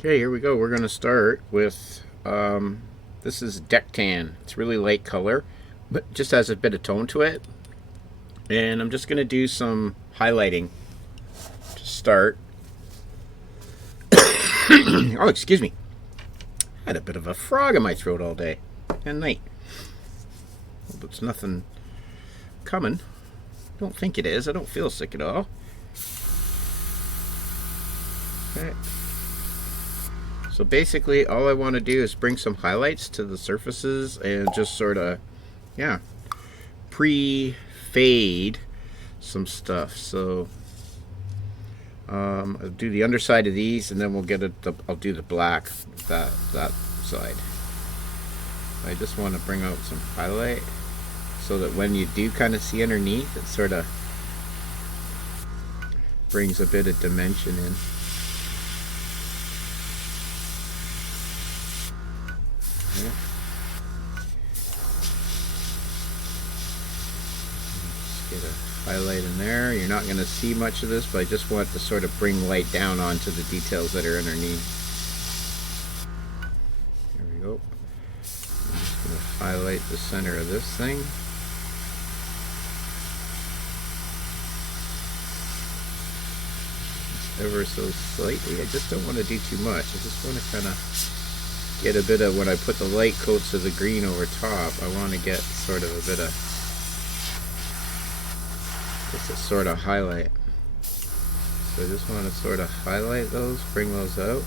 Okay, here we go. We're going to start with, this is Deck Tan. It's really light color, but just has a bit of tone to it. And I'm just going to do some highlighting to start. Oh, excuse me. I had a bit of a frog in my throat all day and night. Hope it's nothing coming. Don't think it is. I don't feel sick at all. Okay. So basically all I want to do is bring some highlights to the surfaces and just sort of, yeah, pre-fade some stuff. So I'll do the underside of these and then we'll get it, I'll do the black, that side. I just want to bring out some highlight so that when you do kind of see underneath, it sort of brings a bit of dimension in. Yeah. Get a highlight in there. You're not going to see much of this, but I just want to sort of bring light down onto the details that are underneath. There we go. I'm just going to highlight the center of this thing. Just ever so slightly. I just don't want to do too much. I just want to kind of get a bit of, when I put the light coats of the green over top, I want to get sort of a bit of, just a sort of highlight. So I just want to sort of highlight those, bring those out.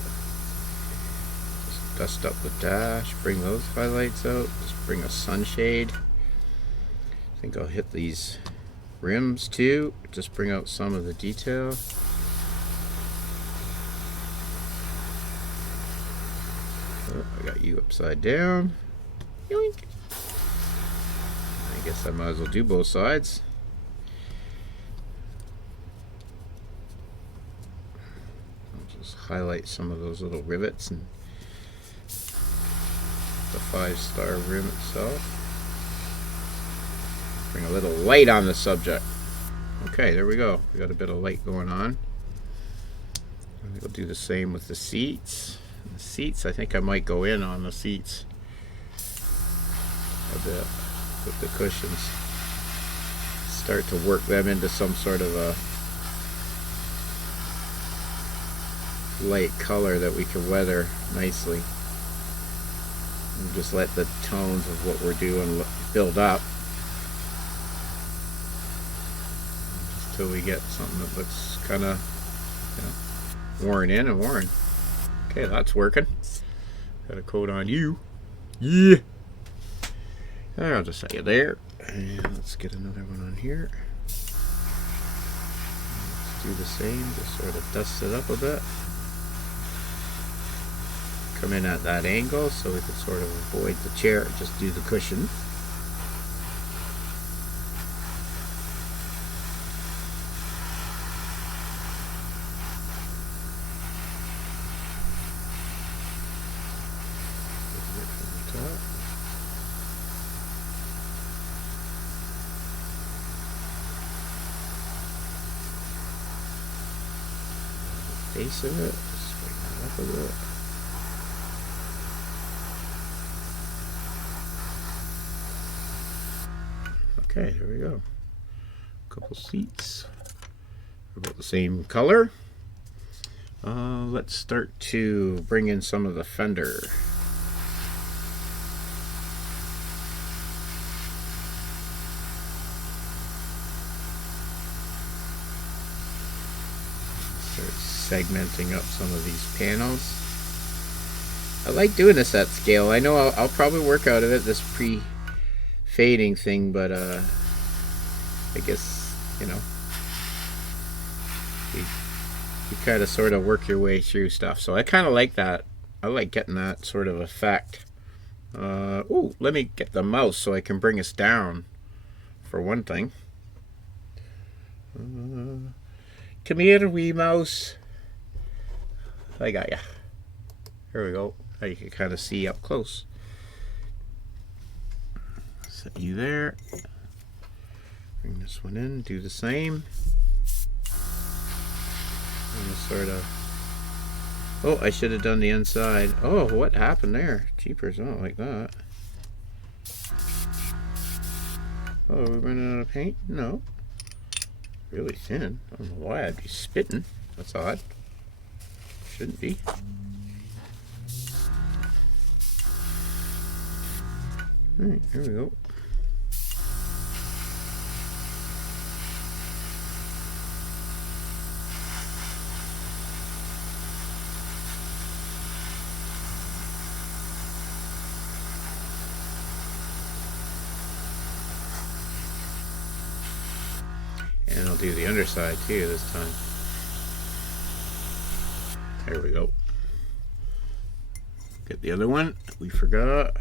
Just dust up the dash, bring those highlights out, just bring a sunshade. I think I'll hit these rims too, just bring out some of the detail. Oh, I got you upside down. Yoink. I guess I might as well do both sides. I'll just highlight some of those little rivets and the 5-star rim itself. Bring a little light on the subject. Okay, there we go. We got a bit of light going on. We'll do the same with the seats. The seats, I think I might go in on the seats a bit with the cushions. Start to work them into some sort of a light color that we can weather nicely. And just let the tones of what we're doing build up just till we get something that looks kind of, you know, worn in and worn. Okay, that's working. Got a coat on you. Yeah. I'll just set you there. And let's get another one on here. Let's do the same. Just sort of dust it up a bit. Come in at that angle so we can sort of avoid the chair. Just do the cushion. Base of it, just bring that up a bit. Okay, there we go. A couple seats, about the same color. Let's start to bring in some of the fender. Segmenting up some of these panels. I like doing this at scale. I know I'll probably work out of it, this pre-fading thing, but I guess, you know, you kind of sort of work your way through stuff. So I kind of like that. I like getting that sort of effect. Ooh, let me get the mouse so I can bring us down, for one thing. Come here, wee mouse. I got ya. Here we go. Now you can kind of see up close. Set you there. Bring this one in. Do the same. And sort of Oh, I should have done the inside. Oh, what happened there? Jeepers, I don't like that. Oh, are we running out of paint? No. Really thin. I don't know why I'd be spitting. That's odd. Shouldn't be. Alright, here we go. And I'll do the underside too this time. There we go. Get the other one. We forgot.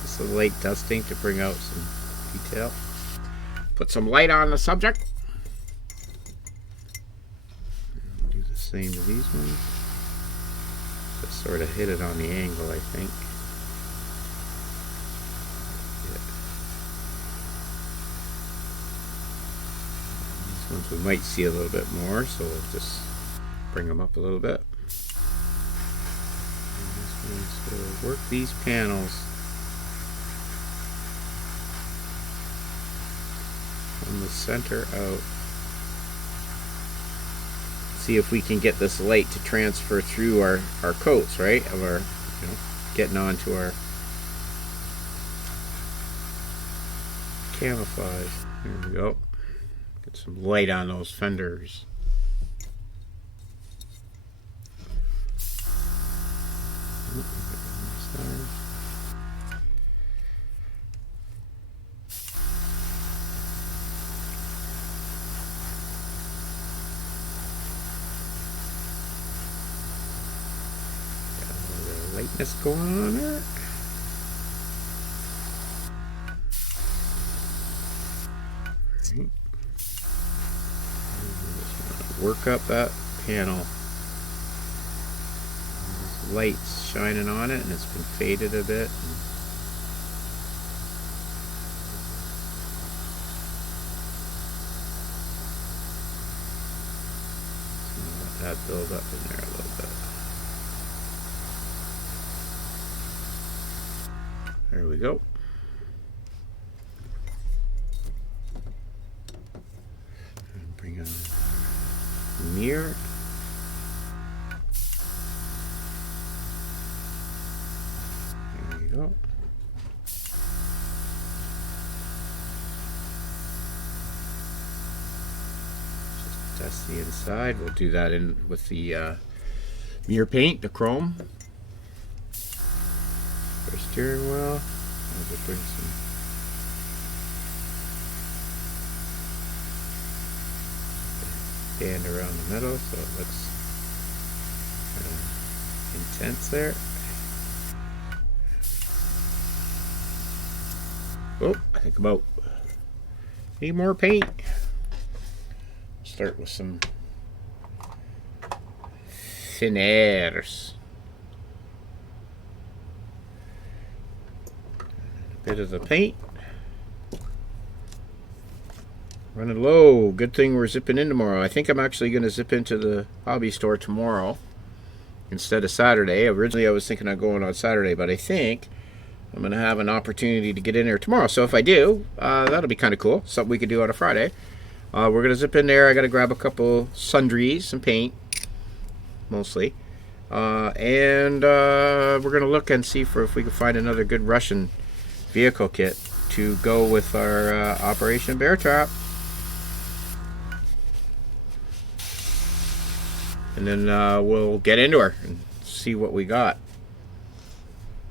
Just a light dusting to bring out some detail. Put some light on the subject. Do the same to these ones. Just sort of hit it on the angle, I think. Ones we might see a little bit more, so we'll just bring them up a little bit. So work these panels from the center out. See if we can get this light to transfer through our coats, right? Of our, you know, getting onto our camouflage. There we go. Get some light on those fenders. Got a little bit of lightness going on there. Right. Work up that panel. There's light's shining on it and it's been faded a bit. Let that build up in there a little bit. There we go. And bring on mirror. There you go. Just dust the inside. We'll do that in with the mirror paint, the chrome. For steering wheel. I'll just bring some band around the middle so it looks kind of intense there. Oh, I think about need more paint. Start with some thin airs. A bit of the paint. Running low. Good thing we're zipping in tomorrow. I think I'm actually going to zip into the hobby store tomorrow instead of Saturday. Originally I was thinking of going on Saturday, but I think I'm going to have an opportunity to get in there tomorrow. So if I do, that'll be kind of cool. Something we could do on a Friday. We're going to zip in there. I got to grab a couple sundries, some paint, mostly. And we're going to look and see if we can find another good Russian vehicle kit to go with our Operation Bear Trap. And then we'll get into her and see what we got.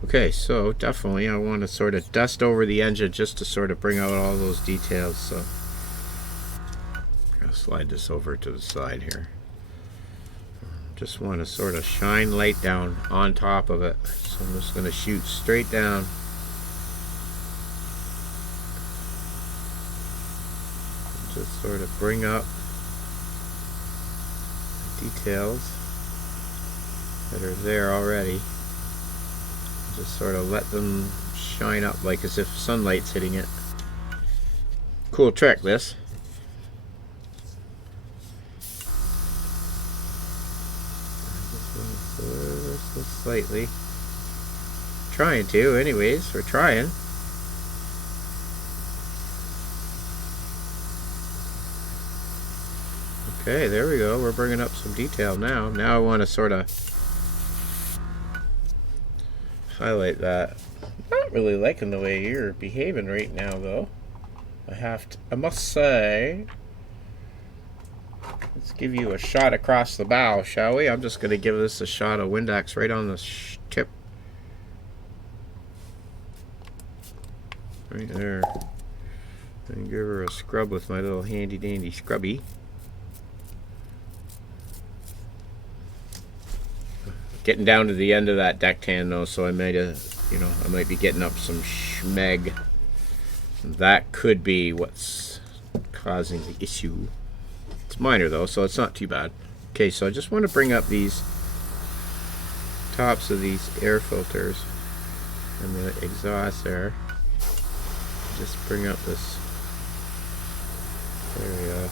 Okay, so definitely I want to sort of dust over the engine just to sort of bring out all those details. So I'll slide this over to the side here. Just want to sort of shine light down on top of it. So I'm just going to shoot straight down. Just sort of bring up details that are there already. Just sort of let them shine up like as if sunlight's hitting it. Cool trick, this. So slightly. Trying to, anyways. We're trying. Okay, there we go. We're bringing up some detail now. Now I want to sort of highlight that. Not really liking the way you're behaving right now, though. I must say, let's give you a shot across the bow, shall we? I'm just going to give this a shot of Windex right on the tip. Right there. And give her a scrub with my little handy dandy scrubby. Getting down to the end of that deck tan though, so I might be getting up some schmeg. That could be what's causing the issue. It's minor though, so it's not too bad. Okay, so I just want to bring up these tops of these air filters and the exhaust there. Just bring up this. There we go.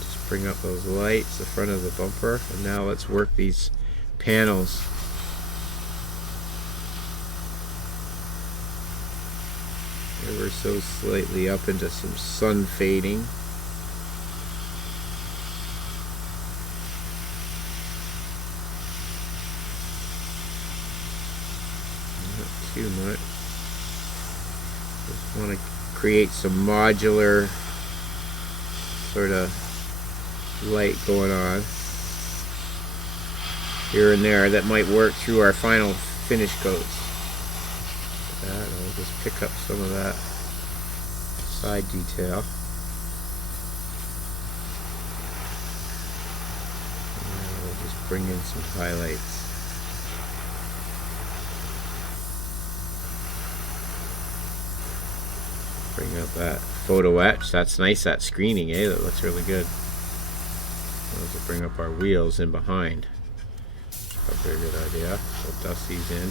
Just bring up those lights, the front of the bumper, and now let's work these panels. Ever so slightly up into some sun fading. Not too much. Just want to create some modular sort of light going on here and there that might work through our final finish coats. I'll just pick up some of that side detail. And we'll just bring in some highlights. Bring up that photo etch. That's nice, that screening, eh? That looks really good. We'll just bring up our wheels in behind. Probably a good idea. We'll dust these in.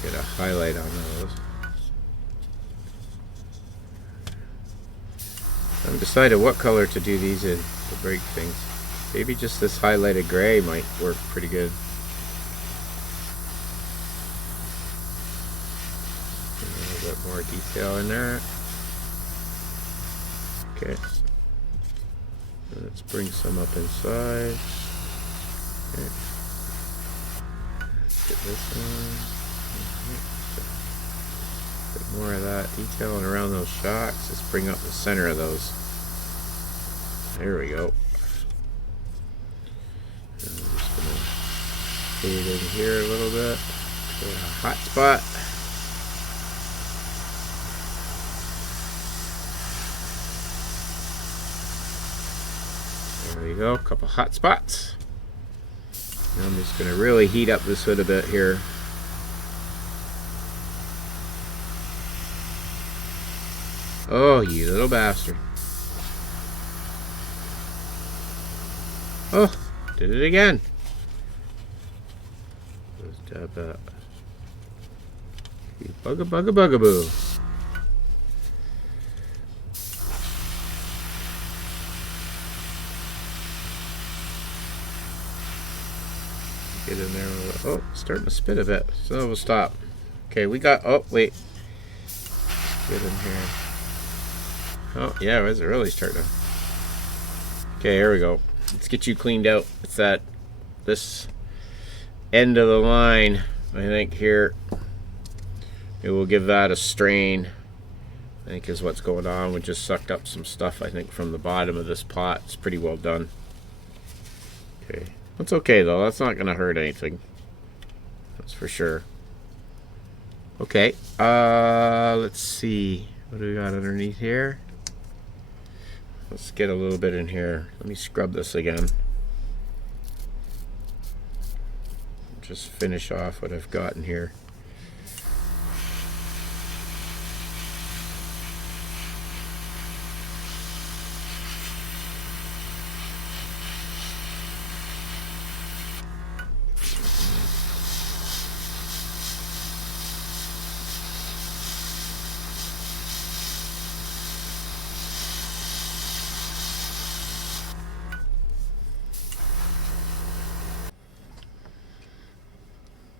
Get a highlight on those. I haven't decided what color to do these in to break things. Maybe just this highlighted gray might work pretty good. A little bit more detail in there. Okay. Let's bring some up inside. Okay. Let's get this one. Bit more of that detailing around those shocks. Let's bring up the center of those. There we go. And I'm just going to fade in here a little bit. Get a hot spot. There we go. A couple hot spots. And I'm just going to really heat up this hood a bit here. Oh, you little bastard. Oh, did it again. Let's dab that. You bugaboo. Get in there. Oh, starting to spit a bit. So we'll stop. Okay, we got. Oh, wait. Get in here. Oh, yeah, it's really starting to. Okay, here we go. Let's get you cleaned out. It's this end of the line, I think, here. It will give that a strain, I think, is what's going on. We just sucked up some stuff, I think, from the bottom of this pot. It's pretty well done. Okay. That's okay, though. That's not going to hurt anything. That's for sure. Okay. Let's see. What do we got underneath here? Let's get a little bit in here. Let me scrub this again. Just finish off what I've got in here.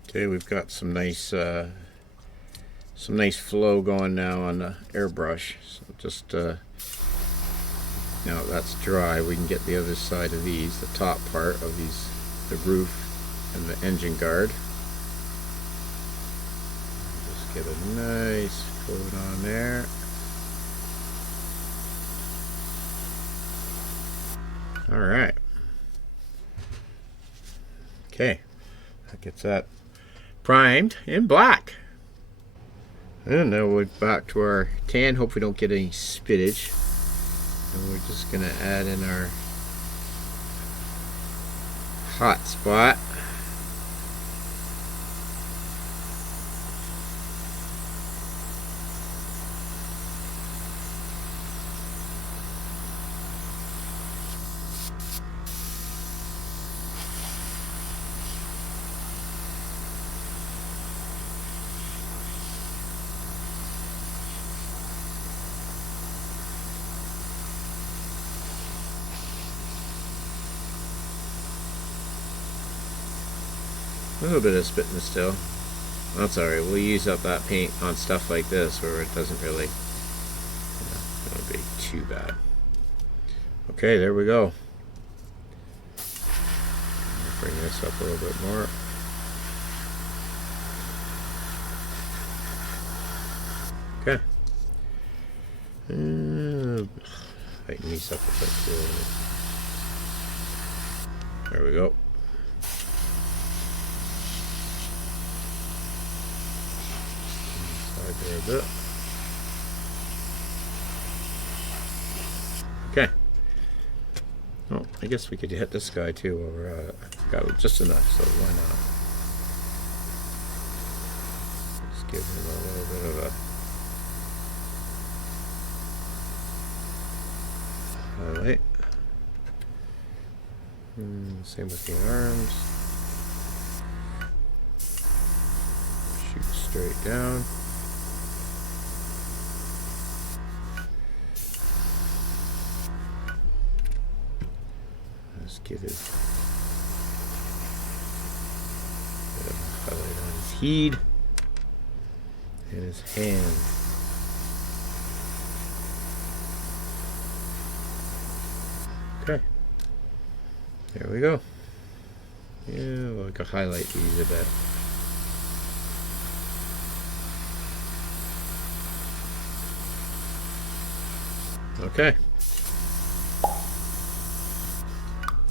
Okay, we've got some nice flow going now on the airbrush. So just now that's dry, we can get the other side of these, the top part of these, the roof and the engine guard. Just get a nice coat on there. All right. Okay, that gets that primed in black. And now we're back to our tan. Hope we don't get any spittage. And we're just gonna add in our hot spot. A little bit of spitting still. That's alright, we'll use up that paint on stuff like this where it doesn't really, it'll be too bad. Okay, there we go. Bring this up a little bit more. Okay. Tighten these up a bit too. There we go. There a bit. Okay. Well, I guess we could hit this guy too while we're at it. Got just enough, so why not? Just give him a little bit of a highlight. Same with the arms. Shoot straight down. Give it a bit of a highlight on his head and his hand. Okay, there we go. Yeah, we'll like highlight these a bit. Okay.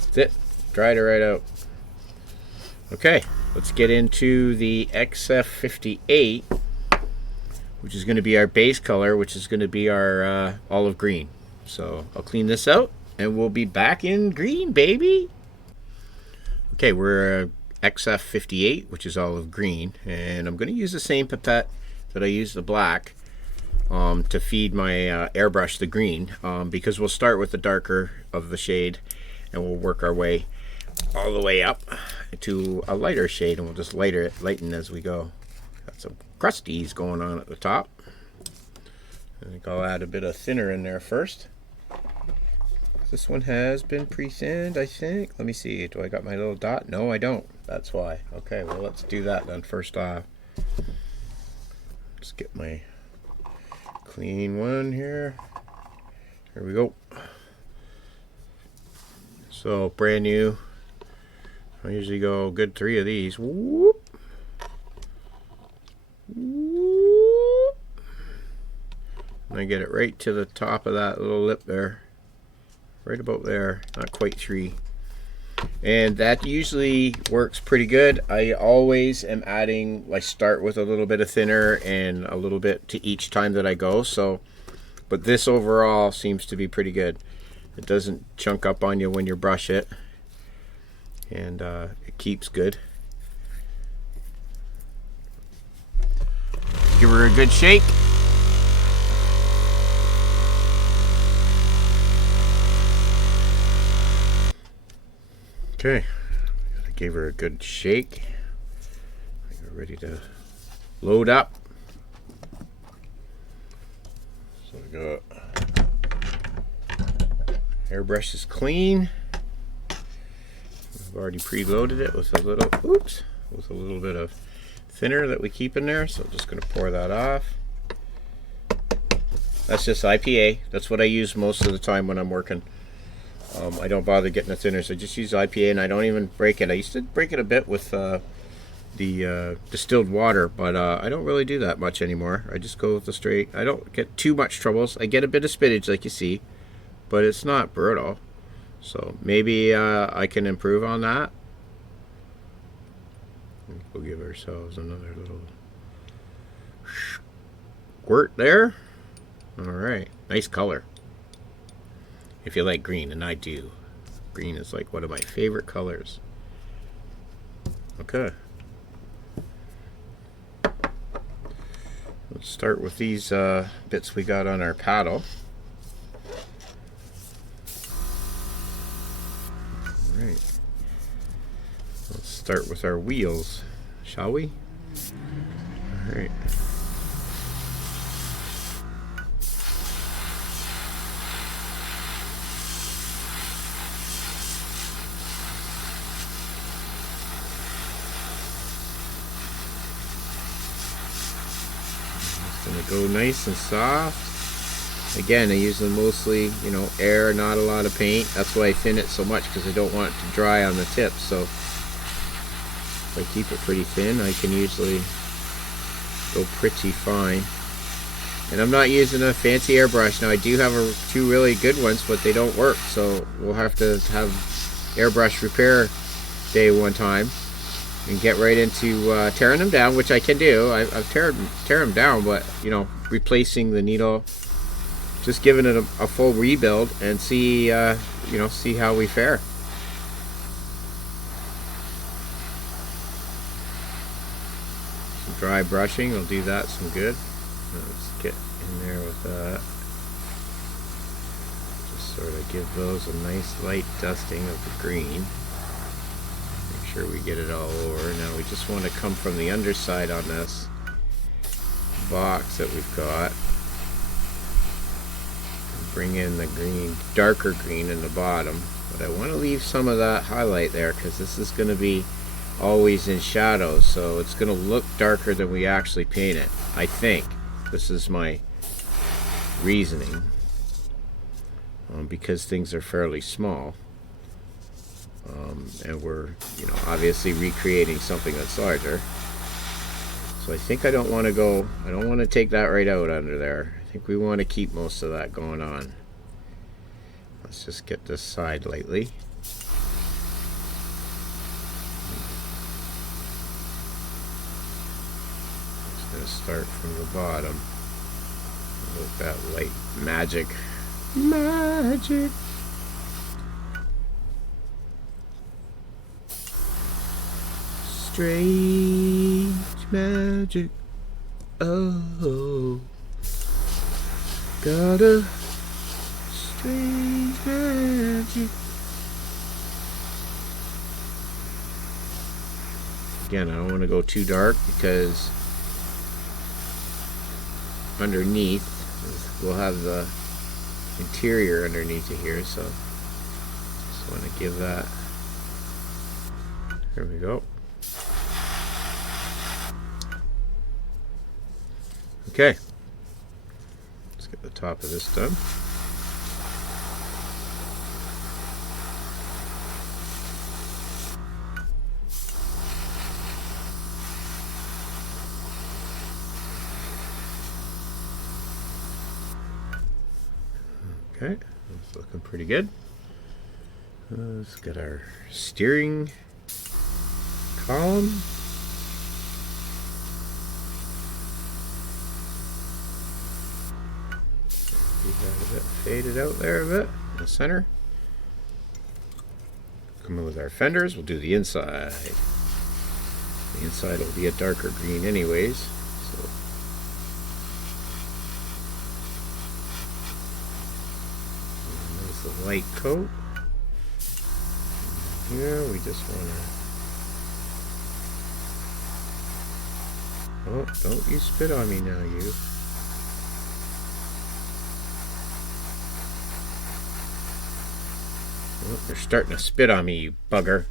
That's it. Dried it right out. Okay, let's get into the XF58, which is going to be our base color, which is going to be our olive green. So I'll clean this out and we'll be back in green, baby. Okay, we're XF58, which is olive green, and I'm going to use the same pipette that I used the black to feed my airbrush the green, because we'll start with the darker of the shade and we'll work our way all the way up to a lighter shade, and we'll just lighten as we go. Got some crusties going on at the top. I think I'll add a bit of thinner in there first. This one has been pre-thinned, I think. Let me see, do I got my little dot? No, I don't. That's why. Okay, well, let's do that then first off. Let's get my clean one here. Here we go. So brand new. I usually go a good 3 of these. Whoop. Whoop. And I get it right to the top of that little lip there. Right about there. Not quite 3. And that usually works pretty good. I always am adding, I start with a little bit of thinner and a little bit to each time that I go. So, but this overall seems to be pretty good. It doesn't chunk up on you when you brush it, and it keeps good. Give her a good shake. Okay, I gave her a good shake. We're ready to load up. So we got airbrush is clean. I've already preloaded it with a little, with a little bit of thinner that we keep in there, so I'm just going to pour that off. That's just IPA. That's what I use most of the time when I'm working. I don't bother getting the thinners. I just use IPA, and I don't even break it. I used to break it a bit with the distilled water, but I don't really do that much anymore. I just go with the straight. I don't get too much troubles. I get a bit of spinach, like you see, but it's not brutal. So maybe I can improve on that. We'll give ourselves another little squirt there. Alright, nice color. If you like green, and I do. Green is like one of my favorite colors. Okay. Let's start with these bits we got on our paddle. Alright. Let's start with our wheels, shall we? Alright. Gonna go nice and soft. Again, I use them mostly, you know, air, not a lot of paint. That's why I thin it so much, because I don't want it to dry on the tip. So if I keep it pretty thin, I can usually go pretty fine. And I'm not using a fancy airbrush. Now I do have two really good ones, but they don't work. So we'll have to have airbrush repair day one time and get right into tearing them down, which I can do. I've tear them down, but you know, replacing the needle, just giving it a full rebuild and see you know, see how we fare. Some dry brushing will do that some good. Let's get in there with that. Just sort of give those a nice light dusting of the green. Sure we get it all over. Now we just want to come from the underside on this box that we've got and bring in the green, darker green in the bottom, but I want to leave some of that highlight there because this is going to be always in shadows, so it's going to look darker than we actually paint it. I think this is my reasoning, because things are fairly small. And we're, you know, obviously recreating something that's larger. So I think I don't want to take that right out under there. I think we want to keep most of that going on. Let's just get this side lightly. Just going to start from the bottom with that light magic. Magic! Strange magic, oh, got a strange magic. Again, I don't want to go too dark because underneath we'll have the interior underneath of here, so just want to give that. There we go. Okay, let's get the top of this done. Okay, that's looking pretty good. Let's get our steering column. A bit faded out there a bit in the center. Come in with our fenders, we'll do the inside. The inside will be a darker green anyways, so nice light coat. Here we just want to, oh, don't you spit on me now, you. Oh, you're starting to spit on me, you bugger.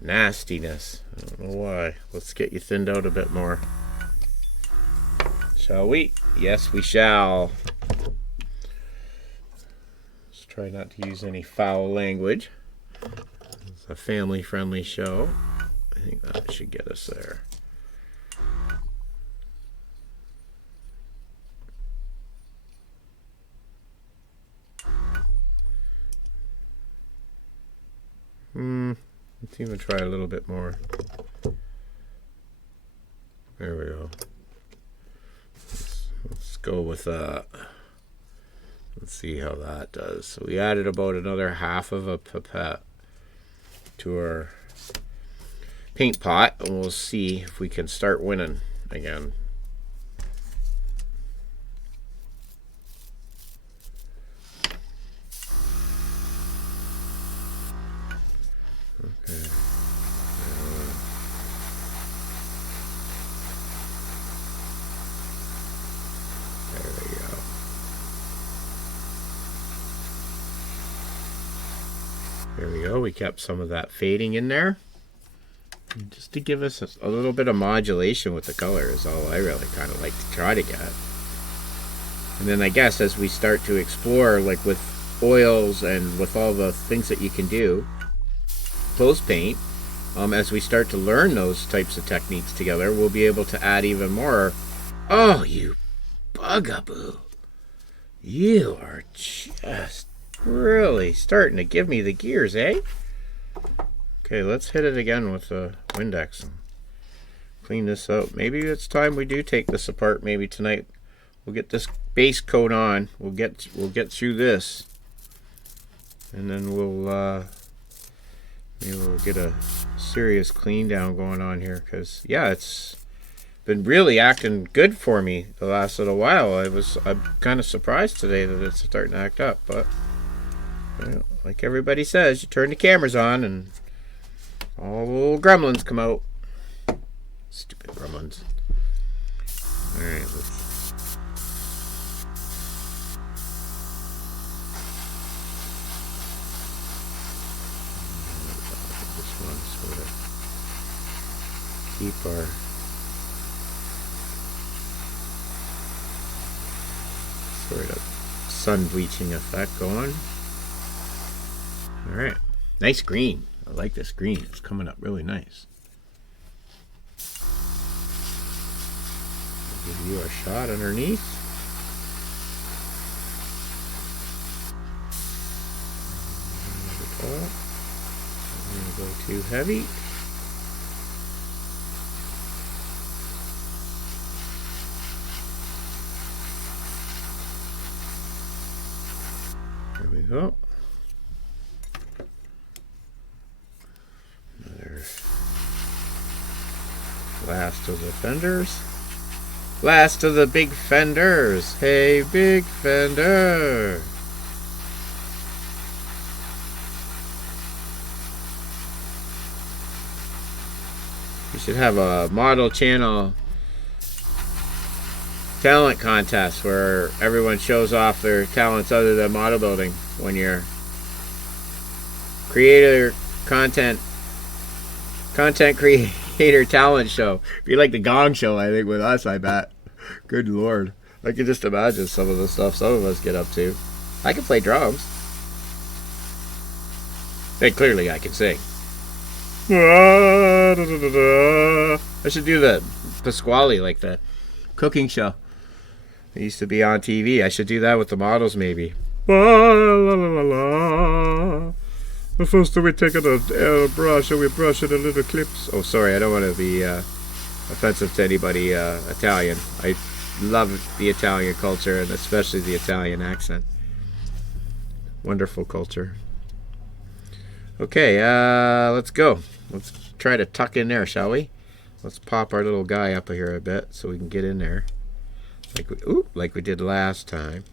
nastiness. I don't know why. Let's get you thinned out a bit more. Shall we? Yes, we shall. Let's try not to use any foul language. It's a family-friendly show. I think that should get us there. Let's even try a little bit more. There we go. Let's go with that. Let's see how that does. So we added about another half of a pipette to our paint pot, and we'll see if we can start winning again. Okay. There we go. There we go. We kept some of that fading in there, just to give us a little bit of modulation with the color is all I really kind of like to try to get. And then I guess as we start to explore, like with oils and with all the things that you can do post paint, as we start to learn those types of techniques together, we'll be able to add even more. Oh, you bugaboo. You are just really starting to give me the gears, eh? Okay, let's hit it again with the Windex and clean this out. Maybe it's time we do take this apart. Maybe tonight we'll get this base coat on. We'll get through this, and then maybe we'll get a serious clean down going on here, because yeah, it's been really acting good for me the last little while. I'm kind of surprised today that it's starting to act up, but well, like everybody says, you turn the cameras on and all the little gremlins come out. Stupid gremlins. Alright, let's this one sort of keep our sort of sun bleaching effect going. Alright, nice green. I like this green. It's coming up really nice. I'll give you a shot underneath. I'm going to go too heavy. There we go. Another last of the fenders. Last of the big fenders. Hey, big fender. We should have a model channel talent contest where everyone shows off their talents other than model building. When you're creator content creator talent show. Be like the Gong Show, I think, with us, I bet. Good Lord. I can just imagine some of the stuff some of us get up to. I can play drums. And clearly I can sing. I should do the Pasquale, like the cooking show. It used to be on TV. I should do that with the models, maybe. The first we take a airbrush and we brush it a little clips. Oh, sorry, I don't want to be offensive to anybody Italian. I love the Italian culture, and especially the Italian accent. Wonderful culture. Okay, let's go. Let's try to tuck in there, shall we? Let's pop our little guy up here a bit so we can get in there. Like we did last time.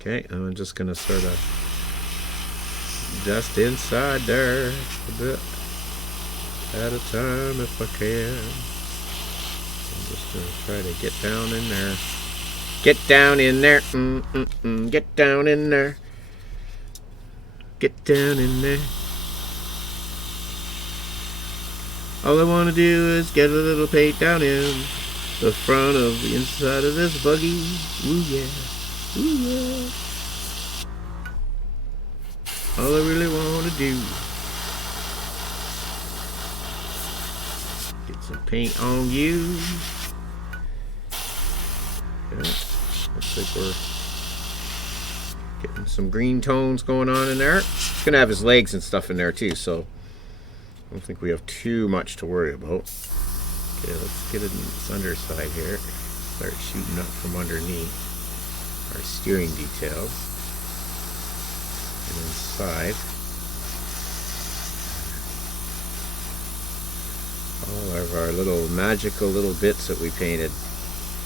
Okay, and I'm just going to sort of dust inside there a bit at a time if I can. I'm just going to try to get down in there. Get down in there. Get down in there. Get down in there. All I want to do is get a little paint down in the front of the inside of this buggy. Ooh yeah, ooh yeah. All I really want to do. Get some paint on you. Yeah, looks like we're getting some green tones going on in there. It's gonna have his legs and stuff in there too, so I don't think we have too much to worry about. Okay, let's get it in this underside here. Start shooting up from underneath our steering details. And inside, all of our little magical little bits that we painted,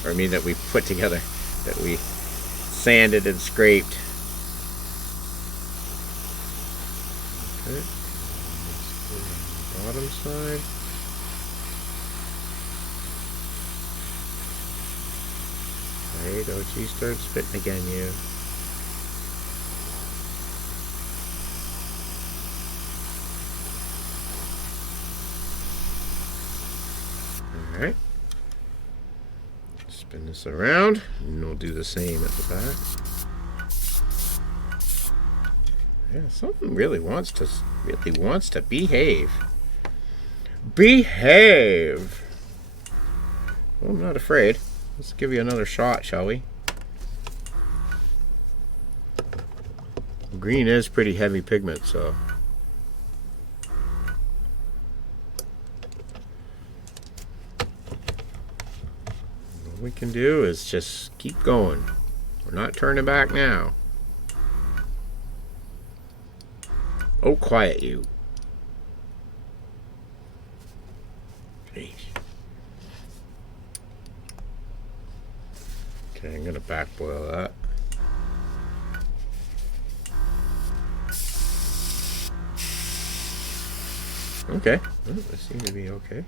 or I mean that we put together, that we sanded and scraped. Okay, let's go on the bottom side. Hey, don't you start spitting again, you. Alright. Spin this around, and we'll do the same at the back. Yeah, something really wants to behave. Behave! Well, I'm not afraid. Let's give you another shot, shall we? Green is pretty heavy pigment, so what we can do is just keep going. We're not turning back now. Oh, quiet you. Jeez. Okay, I'm gonna back boil that. Okay, well, they seem to be okay.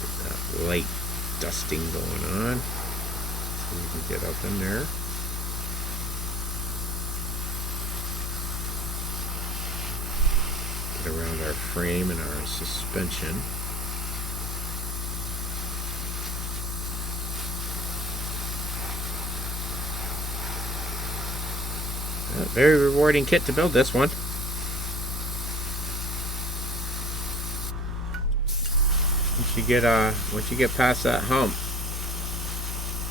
Get that light dusting going on, so we can get up in there. Get around our frame and our suspension. Very rewarding kit to build this one. Once you get past that hump,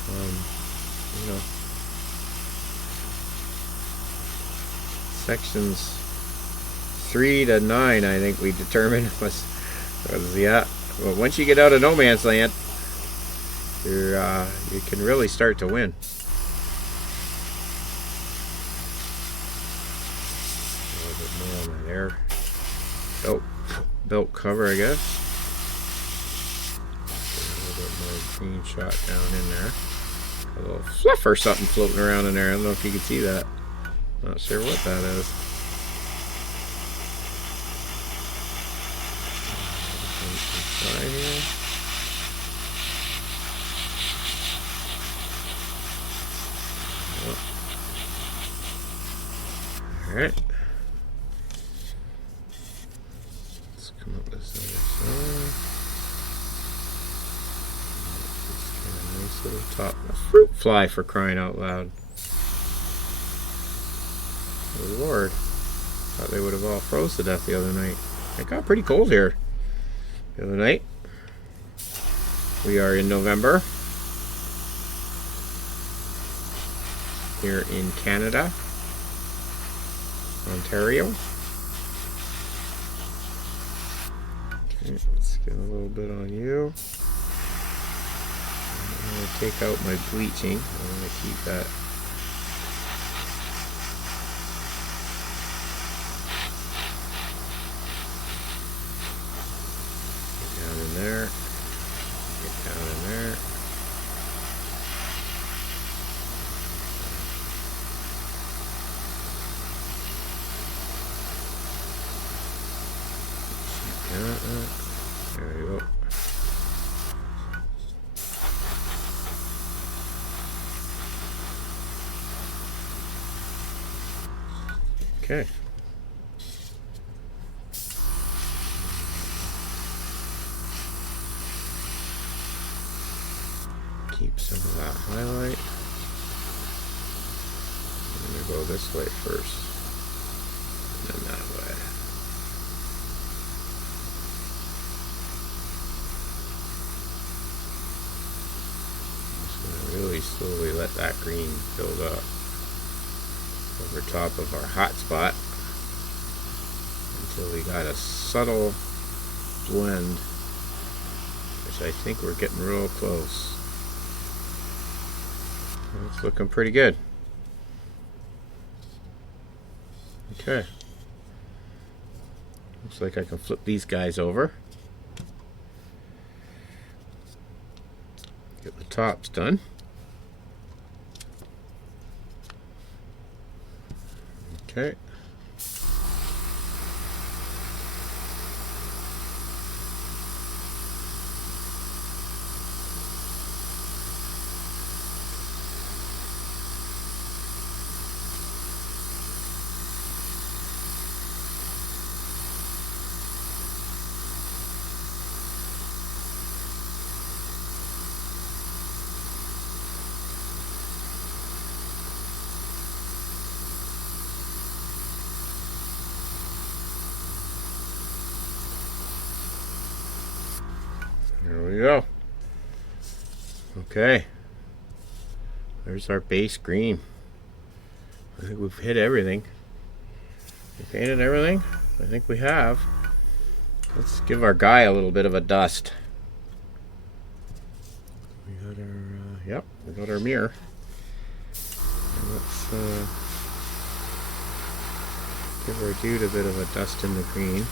you know, sections 3 to 9, I think we determined was yeah. Well, once you get out of no man's land, you can really start to win. A little bit more on that air belt cover, I guess. Green shot down in there. A little fluff or something floating around in there. I don't know if you can see that. Not sure what that is. Inside here. Alright. Let's come up this other side. Nice little top. A fruit fly, for crying out loud. Oh Lord. Thought they would have all froze to death the other night. It got pretty cold here the other night. We are in November. Here in Canada. Ontario. Okay, let's get a little bit on you. I'm going to take out my bleaching. I'm going to keep that. Get down in there. Get down in there. There we go. Okay. Keep some of that highlight. I'm going to go this way first, and then that way. I'm just going to really slowly let that green build up over top of our hot spot until we got a subtle blend, which I think we're getting real close. It's looking pretty good. Okay. Looks like I can flip these guys over. Get the tops done. Okay. There we go. Okay. There's our base green. I think we've hit everything. We painted everything? I think we have. Let's give our guy a little bit of a dust. We got our, yep, we got our mirror. And let's give our dude a bit of a dust in the green.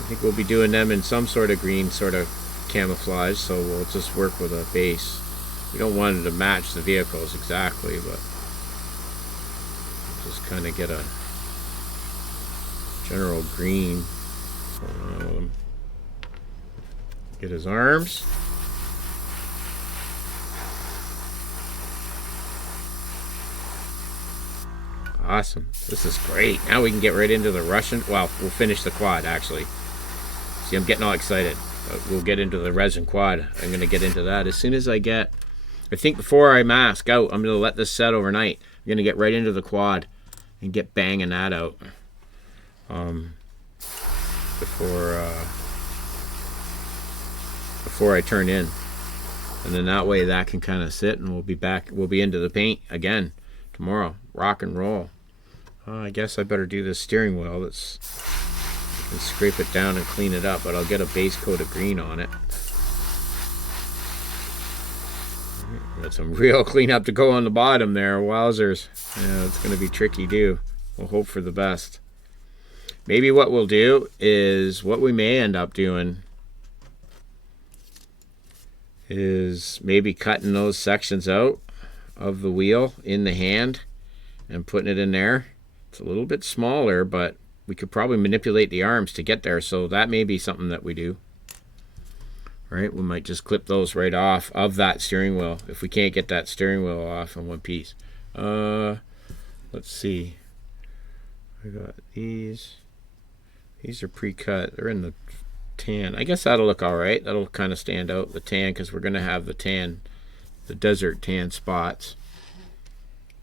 I think we'll be doing them in some sort of green sort of camouflage, so we'll just work with a base. We don't want it to match the vehicles exactly, but just kind of get a general green going on with him. Get his arms. Awesome. This is great. Now we can get right into the Russian. Well, we'll finish the quad actually. See, I'm getting all excited. We'll get into the resin quad. I'm going to get into that as soon as I get... I think before I mask out, I'm going to let this set overnight. I'm going to get right into the quad and get banging that out. Before I turn in. And then that way that can kind of sit and we'll be back. We'll be into the paint again tomorrow. Rock and roll. I guess I better do this steering wheel. That's... and scrape it down and clean it up, but I'll get a base coat of green on it. Got some real cleanup to go on the bottom there. Wowzers. Yeah, it's going to be tricky too. We'll hope for the best. Maybe what we'll do is, what we may end up doing is maybe cutting those sections out of the wheel in the hand and putting it in there. It's a little bit smaller, but we could probably manipulate the arms to get there, so that may be something that we do. Right, we might just clip those right off of that steering wheel if we can't get that steering wheel off in one piece. Let's see. I got these. These are pre-cut. They're in the tan. I guess that'll look all right. That'll kind of stand out, the tan, because we're going to have the tan, the desert tan spots.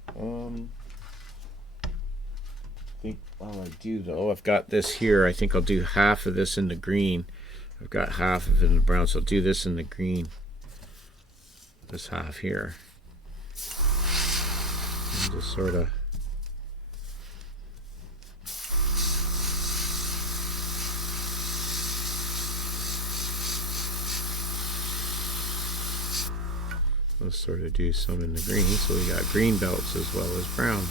I think while I do though, I've got this here. I think I'll do half of this in the green. I've got half of it in the brown, so I'll do this in the green. This half here. And just sort of let's sort of do some in the green, so we got green belts as well as brown.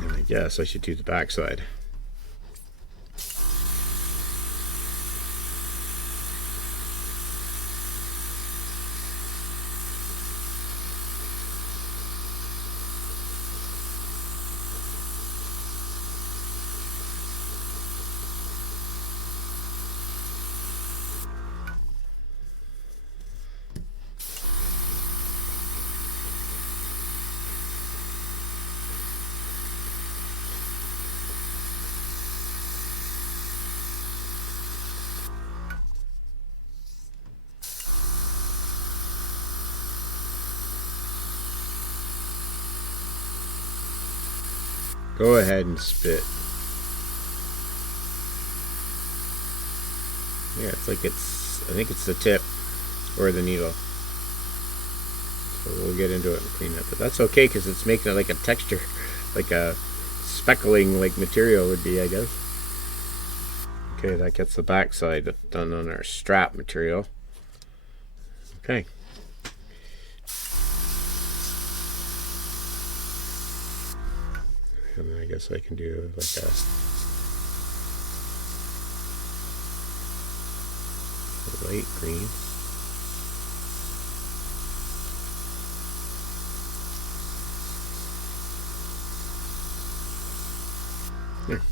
And I guess I should do the back side. Go ahead and spit. Yeah, it's like I think it's the tip or the needle. So we'll get into it and clean it. But that's okay because it's making it like a texture, like a speckling like material would be, I guess. Okay, that gets the back side done on our strap material. Okay. And then I guess I can do like a light green. There.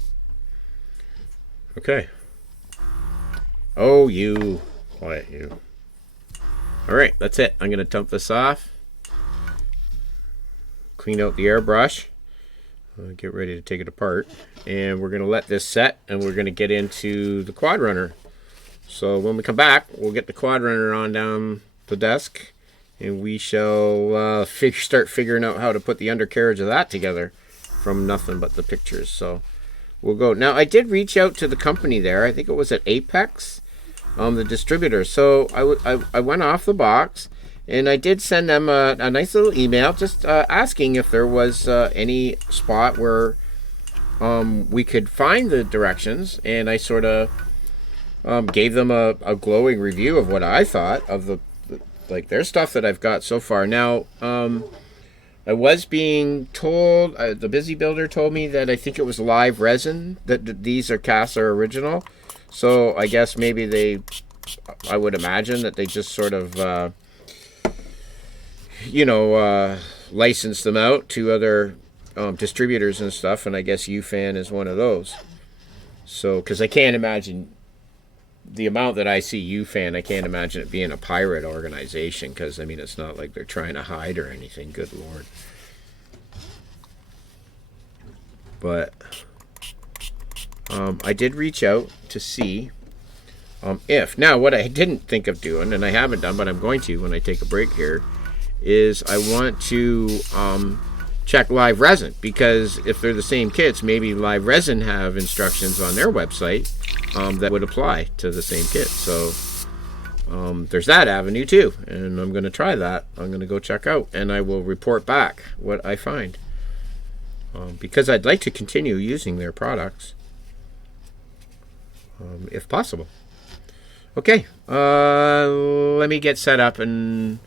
Okay. Oh, you. Quiet, you. Alright, that's it. I'm going to dump this off. Clean out the airbrush. Get ready to take it apart. And we're going to let this set, and we're going to get into the quad runner. So when we come back, we'll get the quad runner on down the desk, and we shall start figuring out how to put the undercarriage of that together from nothing but the pictures. So we'll go. Now, I did reach out to the company there. I think it was at Apex, the distributor. So I went off the box, and I did send them a nice little email just asking if there was any spot where we could find the directions, and I sort of gave them a glowing review of what I thought of the like their stuff that I've got so far. Now, I was being told, the Busy Builder told me that I think it was live resin, that these casts are original. So I guess maybe I would imagine that they just sort of, license them out to other distributors and stuff. And I guess UFan is one of those. So, because I can't imagine the amount that I see UFan, I can't imagine it being a pirate organization, because I mean it's not like they're trying to hide or anything. Good Lord. But I did reach out to see if now what I didn't think of doing, and I haven't done, but I'm going to when I take a break here, is I want to check Live Resin, because if they're the same kits, maybe Live Resin have instructions on their website that would apply to the same kit. So there's that avenue too, and I'm going to try that. I'm going to go check out, and I will report back what I find, because I'd like to continue using their products if possible. Okay, let me get set up, and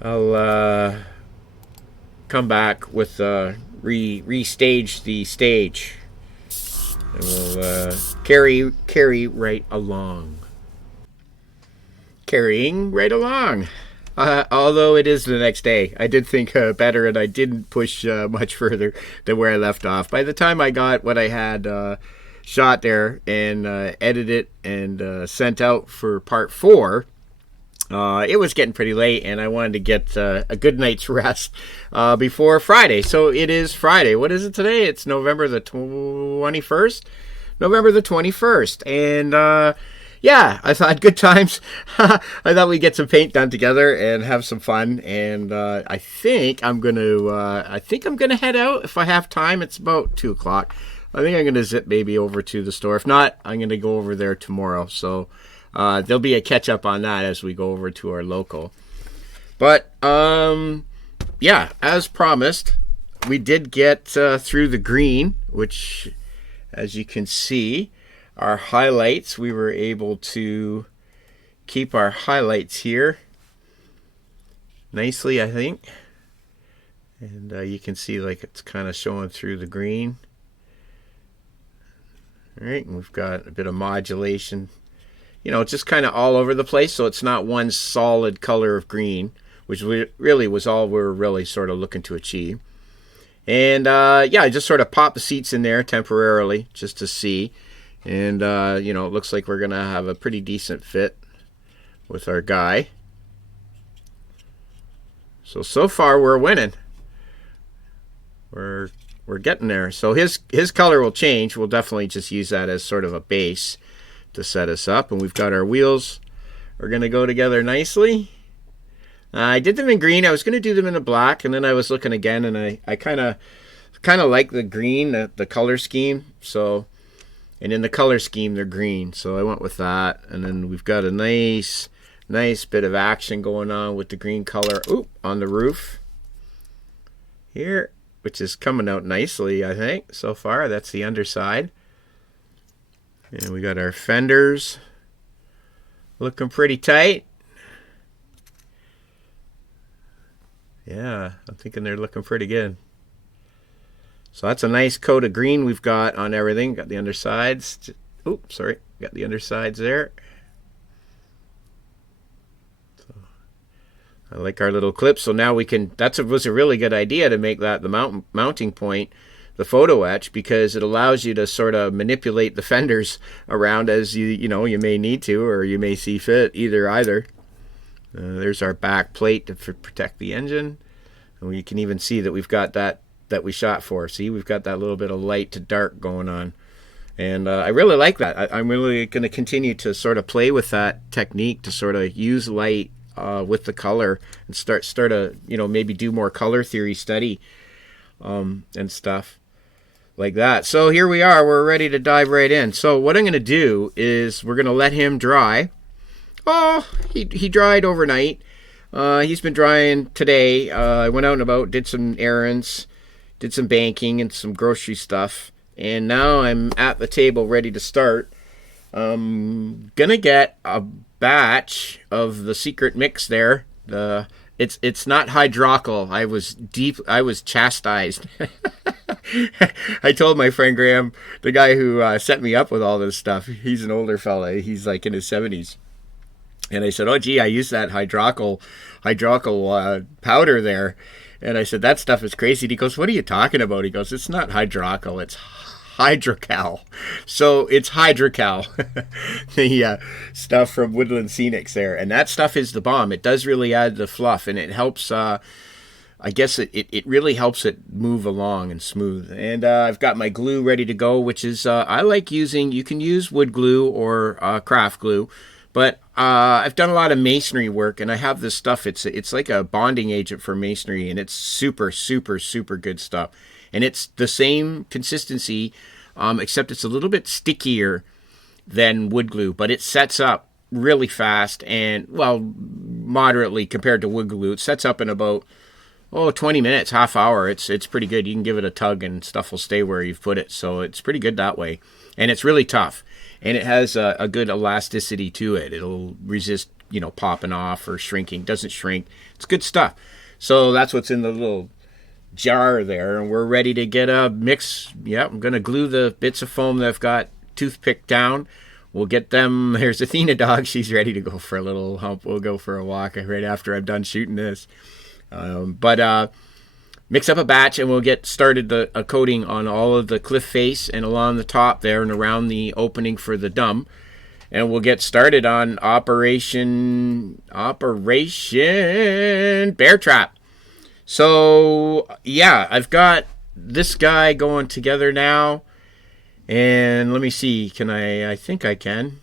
I'll come back with restage the stage, and we'll carry right along. Carrying right along. Although it is the next day, I did think better, and I didn't push much further than where I left off. By the time I got what I had shot there and edited and sent out for part 4, it was getting pretty late, and I wanted to get a good night's rest before Friday. So it is Friday. What is it today? It's November the 21st. November the 21st. And yeah, I thought good times. I thought we'd get some paint done together and have some fun. And I think I'm gonna head out if I have time. It's about 2 o'clock. I think I'm gonna zip maybe over to the store. If not, I'm gonna go over there tomorrow. So there'll be a catch up on that as we go over to our local. But yeah, as promised, we did get through the green, which, as you can see, our highlights, we were able to keep our highlights here nicely, I think. And you can see like it's kind of showing through the green. All right, and we've got a bit of modulation, you know, just kind of all over the place, so it's not one solid color of green, which really was all we were really sort of looking to achieve. And yeah, I just sort of popped the seats in there temporarily just to see. And you know, it looks like we're gonna have a pretty decent fit with our guy. So far we're winning. We're getting there. So his color will change. We'll definitely just use that as sort of a base to set us up. And we've got our wheels are going to go together nicely. I did them in green. I was going to do them in a black, and then I was looking again, and I kind of kind of like the green, the color scheme. So, and in the color scheme, they're green. So I went with that. And then we've got a nice bit of action going on with the green color on the roof here, which is coming out nicely, I think, so far. That's the underside. And we got our fenders looking pretty tight. Yeah, I'm thinking they're looking pretty good. So that's a nice coat of green we've got on everything. Got the undersides. Oops, sorry. Got the undersides there. So I like our little clip. So now we can, was a really good idea to make that the mounting point, the photo etch, because it allows you to sort of manipulate the fenders around as you may need to, or you may see fit, either. There's our back plate to protect the engine. And you can even see that we've got that we shot for. See, we've got that little bit of light to dark going on. And I really like that. I'm really going to continue to sort of play with that technique to sort of use light with the color and start to, maybe do more color theory study and stuff like that. So here we are. We're ready to dive right in. So what I'm going to do is we're going to let him dry. Oh, he dried overnight. He's been drying today. I went out and about, did some errands, did some banking and some grocery stuff. And now I'm at the table ready to start. Gonna get a batch of the secret mix there. It's not hydrocal. I was chastised. I told my friend Graham, the guy who set me up with all this stuff, he's an older fella. He's like in his 70s. And I said, oh, gee, I used that hydrocal powder there. And I said, that stuff is crazy. And he goes, what are you talking about? He goes, it's not hydrocal, it's hydrocal. So it's hydrocal, the stuff from Woodland Scenics there. And that stuff is the bomb. It does really add the fluff, and it helps, I guess it really helps it move along and smooth. And I've got my glue ready to go, which is, I like using, you can use wood glue or craft glue. But I've done a lot of masonry work, and I have this stuff. It's like a bonding agent for masonry, and it's super, super, super good stuff. And it's the same consistency, except it's a little bit stickier than wood glue, but it sets up really fast and, well, moderately compared to wood glue. It sets up in about 20 minutes, half hour. It's pretty good. You can give it a tug, and stuff will stay where you've put it. So it's pretty good that way. And it's really tough. And it has a good elasticity to it. It'll resist, popping off or shrinking. Doesn't shrink. It's good stuff. So that's what's in the little jar there. And we're ready to get a mix. Yeah, I'm going to glue the bits of foam that I've got toothpicked down. We'll get them. Here's Athena dog. She's ready to go for a little hump. We'll go for a walk right after I'm done shooting this. Mix up a batch, and we'll get started a coating on all of the cliff face and along the top there and around the opening for the dome. And we'll get started on Operation Bear Trap. So, yeah, I've got this guy going together now. And let me see. I think I can.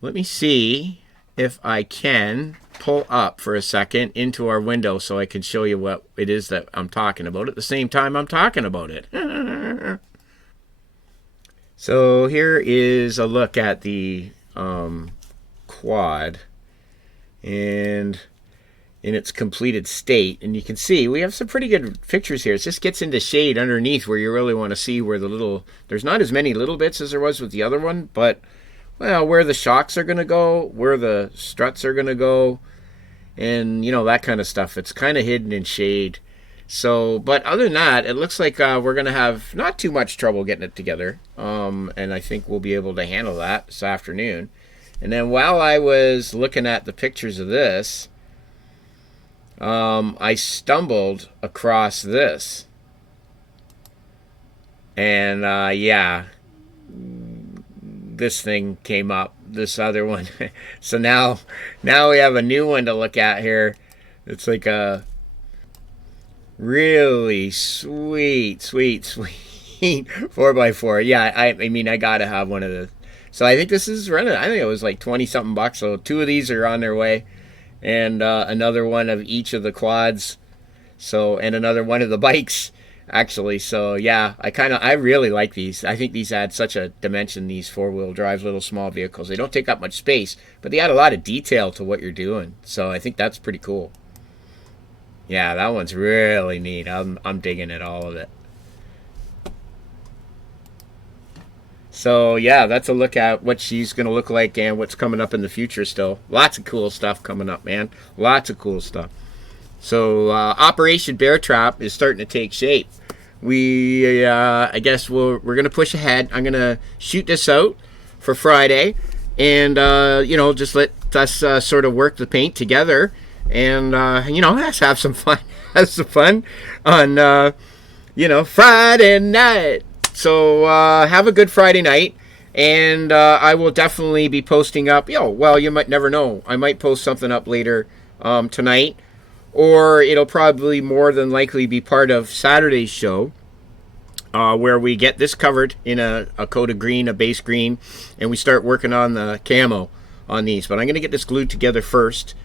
Let me see if I can pull up for a second into our window so I can show you what it is that I'm talking about at the same time I'm talking about it. So here is a look at the quad and in its completed state, and you can see we have some pretty good pictures here. It just gets into shade underneath where you really want to see where there's not as many little bits as there was with the other one, but where the shocks are going to go, where the struts are going to go, and, that kind of stuff. It's kind of hidden in shade. So, but other than that, it looks like we're going to have not too much trouble getting it together. And I think we'll be able to handle that this afternoon. And then while I was looking at the pictures of this, I stumbled across this. And, this thing came up, this other one. So now we have a new one to look at here. It's like a really sweet 4x4. Yeah, I mean, I gotta have one of the. So I think this is running, I think it was like 20 something bucks. So 2 of these are on their way, and another one of each of the quads. So, and another one of the bikes actually. So yeah, I really like these. I think these add such a dimension, these four-wheel drive little small vehicles. They don't take up much space, but they add a lot of detail to what you're doing. So I think that's pretty cool. Yeah, that one's really neat. I'm digging it, all of it. So yeah, that's a look at what she's going to look like and what's coming up in the future still. Lots of cool stuff coming up, man. Lots of cool stuff. So Operation Bear Trap is starting to take shape. I guess we're going to push ahead. I'm going to shoot this out for Friday, and just let us sort of work the paint together, and let's have some fun. Have some fun on Friday night. So have a good Friday night, and I will definitely be posting up. You might never know. I might post something up later tonight, or it'll probably more than likely be part of Saturday's show, where we get this covered in a coat of green, a base green, and we start working on the camo on these. But I'm going to get this glued together first,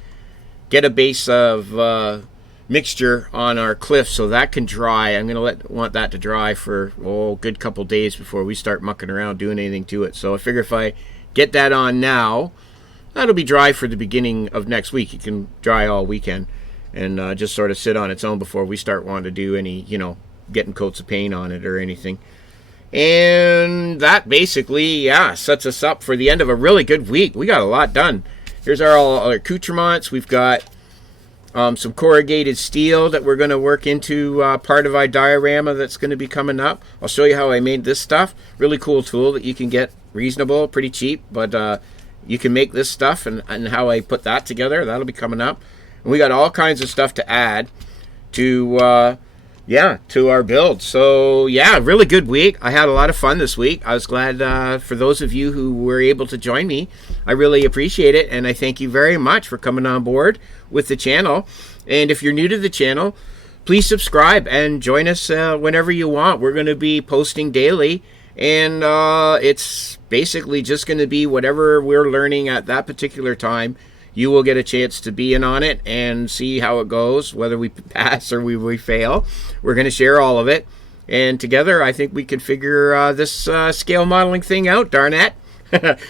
get a base of mixture on our cliff so that can dry. I'm going to want that to dry for a good couple days before we start mucking around doing anything to it. So I figure if I get that on now, that'll be dry for the beginning of next week. It can dry all weekend and just sort of sit on its own before we start wanting to do any, getting coats of paint on it or anything. And that basically, sets us up for the end of a really good week. We got a lot done. Here's all our accoutrements. We've got some corrugated steel that we're going to work into part of our diorama that's going to be coming up. I'll show you how I made this stuff. Really cool tool that you can get reasonable, pretty cheap, but you can make this stuff, and how I put that together. That'll be coming up. And we got all kinds of stuff to add to our build. So really good week. I had a lot of fun this week. I was glad for those of you who were able to join me. I really appreciate it, and I thank you very much for coming on board with the channel. And if you're new to the channel, please subscribe and join us whenever you want. We're going to be posting daily, and it's basically just going to be whatever we're learning at that particular time. You will get a chance to be in on it and see how it goes, whether we pass or we fail. We're going to share all of it, and together I think we can figure this scale modeling thing out, darn it.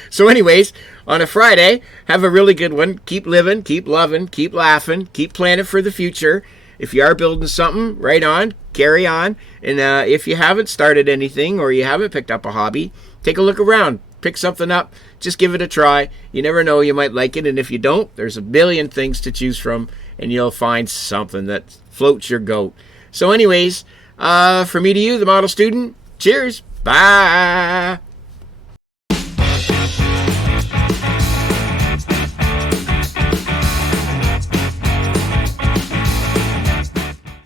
So anyways, on a Friday, have a really good one. Keep living, keep loving, keep laughing, keep planning for the future. If you are building something, right on, carry on. And if you haven't started anything or you haven't picked up a hobby, take a look around. Pick something up. Just give it a try. You never know, you might like it. And if you don't, there's a billion things to choose from, and you'll find something that floats your goat. So anyways, from me to you, the model student, cheers. Bye.